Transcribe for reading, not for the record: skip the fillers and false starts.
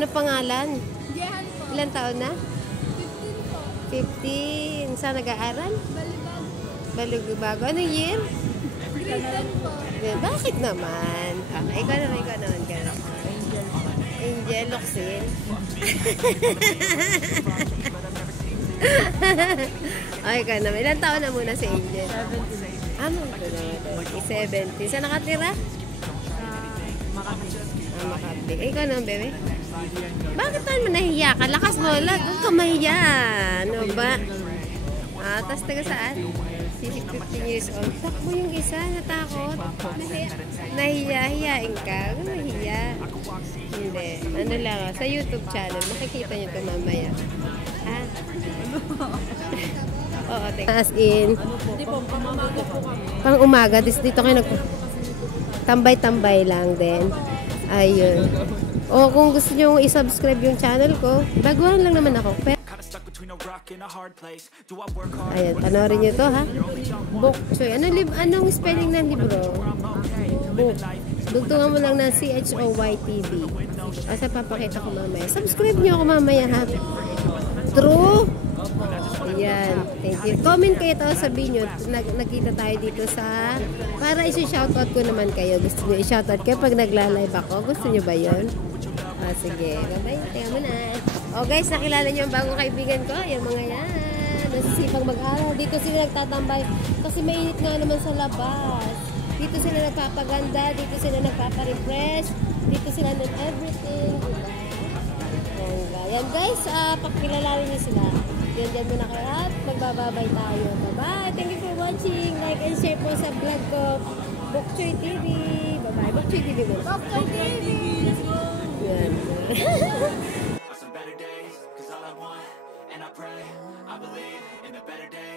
Ano pangalan? Jehan po. Ilan taon na? 15 po. 15. Saan nag-aaral? Balibago. Bago. Anong year? Grade 10 po. Bakit naman? Ikaw naman. Angel Locsin. Ikaw naman. Ilan taon na muna si Angel? 17. Ano? 70. Saan nakatira? Makati. Makati. Ikaw naman, bebe? Bakit tayo nahihiya ka? Lakas mo lang. Huwag ka mahiya. Ano ba? Tapos taga saan? 15 years old. Takbo yung isa. Natakot. Nahiya-hiyain ka. Huwag nahiya. Hindi. Ano lang. Sa YouTube channel. Makikita nyo ito mamaya. Ha? Oo, teka. As in. Hindi po, pang-umaga po kami. Pang-umaga. Dito kayo tambay-tambay lang din. Ayun. O kung gusto nyo i-subscribe yung channel ko, baguhan lang naman ako. Ayan, panoorin nyo to ha. Bok Choy. Anong spelling ng libro? Book. Dugtungan mo lang ng CHOYTV. Asa papakita ko mamaya. Subscribe nyo ako mamaya ha. True. Ayan. Thank you. Comment kayo ito, sabihin nyo. Nakita tayo dito sa... Para isi-shoutout ko naman kayo. Gusto nyo i-shoutout kayo pag nagla-live ako. Gusto nyo ba yun? Sige. Bye-bye. Tingnan mo na. Guys, nakilala nyo ang bagong kaibigan ko. Ayan mga yan. Nasisipang mag-aral. Dito sila nagtatambay. Kasi mainit nga naman sa labas. Dito sila nagpapaganda. Dito sila nagpaparefresh. Dito sila ng everything. Ayan guys, pakilalawin nyo sila. Diyan muna kayo at magbababay tayo. Bye-bye. Thank you for watching. Like and share po sa vlog ko. Bok Choy TV. Bye-bye. Bok Choy TV mo. Bok Choy TV. Let's go. Yan. Some better days, 'cause all I want, and I pray, I believe in the better days.